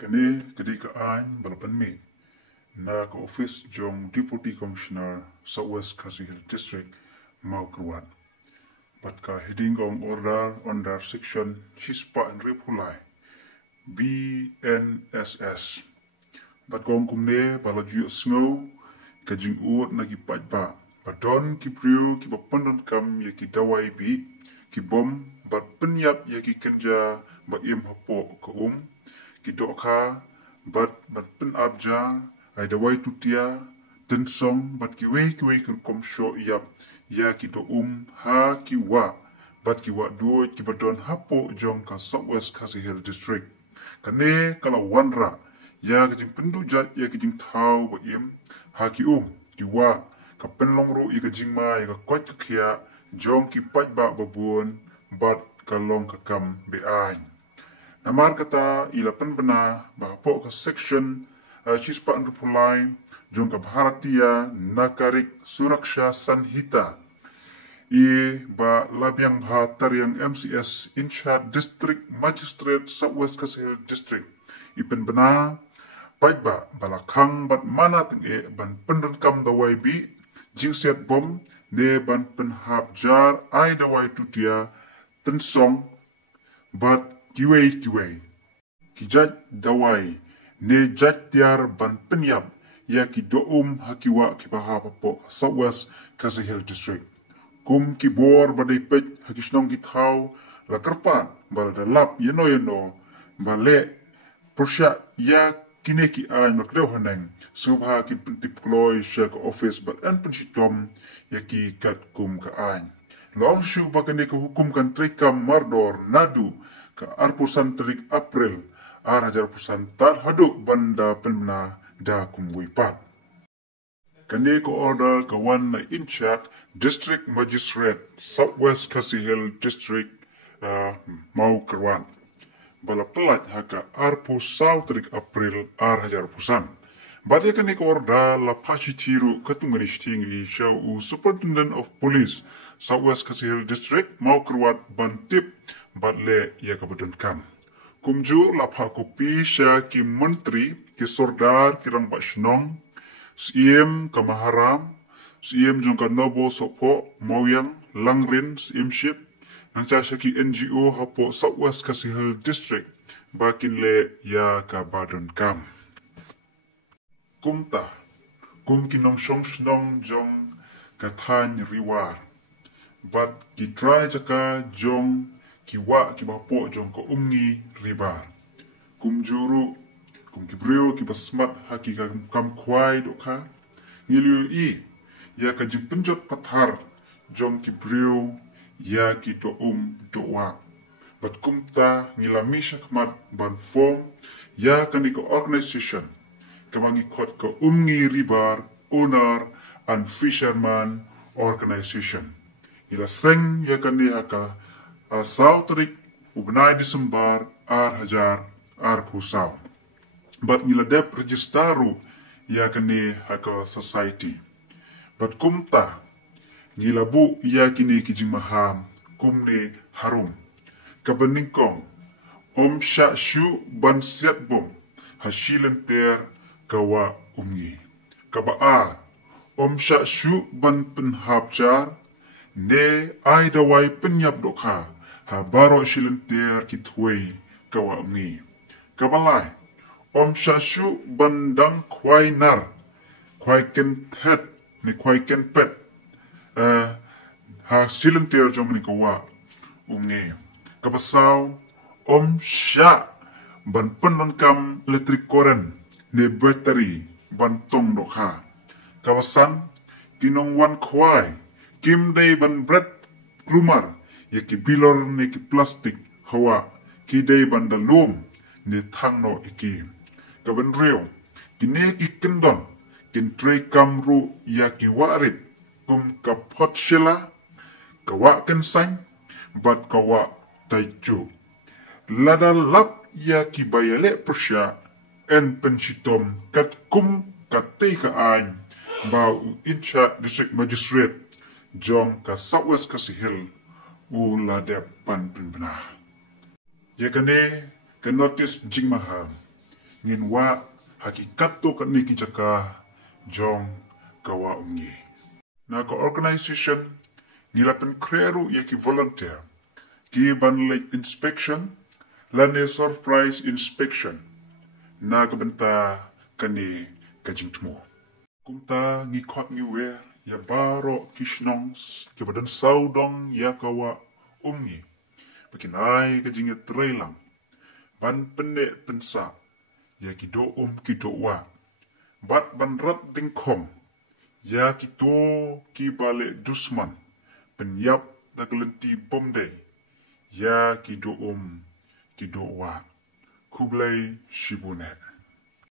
Kani ketika an balapan me na ka office jong Deputy Commissioner Southwest Khasi Hills District mau keruat. Bat ka heading gong order under section Chispa and Repulai BNSS. Bat gong kumne bala juyo snow ka jing uot na kipat ba. Badon ki priu ki bapandon kam ya ki dawai bi ki bom bat penyap ya ki kenja ba im hapo ka ki doka bat pen abja ay dawai tutia ten song bat ki wei kom sho yap ya ki do ha ki wa bat ki wa do ki badon hapo jong ka Southwest Khasi Hills District kane kala wanra ya ki jing pendu jat ya ki jing tau ba im ha ki ki wa ka penlong ro i ka jing ma i ka kwat ka kia jong ki pat ba babun bat ka long ka kam be ai namar kata ila penbena bahapo ka section Chispa and Repulai jong ka Bharatiya Nagarik Suraksha Sanhita i ba labyang bhatar yang MCS in charge District Magistrate Southwest Khasi Hills District i penbena ba balakang bat mana teng ban pendon kam dawai bi jingset bom ne ban penhap jar ai dawai tutia ten song bat kiwei kijat dawai ne jat tiar ban penyap ya ki doum hakiwa ki bahapo Southwest Khasi Hills District kum ki bor badai pet hakisnong ki thau la karpat bal lap yeno bale prosya ya kine ki ay makdeu haneng subha ki pentip kloy shak office bat an pensitom ya ki kat kum ka ay long shu bakane ko hukum kan trikam mardor nadu ka arpusan terik April hajar pusan tar haduk banda penna da kum wipat kane ko order ka wan na in charge District Magistrate Southwest Khasi Hills District mau kerwan bala pelat haka arpu sautrik April hajar pusan badai kani ko order la pachitiru katungani stingi show Superintendent of Police Southwest Khasi Hills District mau kerwat bantip badle ya kabudon kam kumju la kopi sya ki menteri ki sordar ki rang bashnong siem kamaharam siem jong ka nobo sopo moyang langrin siem ship nang cha ki NGO hapo Southwest Khasi Hills District bakin le ya ka badon kam kumta kum kinong shnong jong ka than riwar bat ki try jaka jong ki wa ki bapo jong ko ribar kum juru kum ki brio ki basmat haki kam kwai do ka ngilu i ya ka jing penjot pathar jong ki brio ya ki do do wa bat kumta ngilami shakmat ban form ya kan ko organization kamangi kot ko ribar owner and fisherman organization ila seng ya kan ni haka Sautrik ubnai Desember hajar pusau bat nila dep registaru ya kini haka society bat kumta nila bu ya kini kijing maham kumne harum kabaningkong sha shu ban siat bom hasilen ter kawa kaba sha shu ban penhapjar ne ai dawai penyap dokha ha baro shilen ter kitwei kawa kabalai shashu bandang kwai nar kwai ken het ni kwai ken pet ha shilen ter jong ni kawa kabasau sha ban penon kam electric current ne battery ban tong dokha kawasan kinong wan kwai kim day ban bread klumar ya ki bilor ne ki plastik hawa ki day ban dalum ne thangno iki kaban reo ki ne ki kendon kin tre kamru ya ki warit kum ka pot shila kawa ken sang bat kawa taiju lada lap ya ki bayale persya en pensitom kat kum katei ka an ba incha district magistrate jong ka Southwest Khasi Hills ula depan penbena ya kane ke notice jing maham ngin wa hakikat to kan ni kijaka jong kawa ungi. Na ka organization ngilapen kreru ya ki volunteer ki banlek inspection lane surprise inspection na ka benta kani kajing tmo. Kumta ngikot ngiwer ya baro kishnong ki badan saudong ya kawa ungi. Pakinai kajing ya trailang ban pende pensa ya kido wa bat ban rat dingkong ya kito ki bale dusman penyap naglenti bomde ya kido wa Kublai Shibune.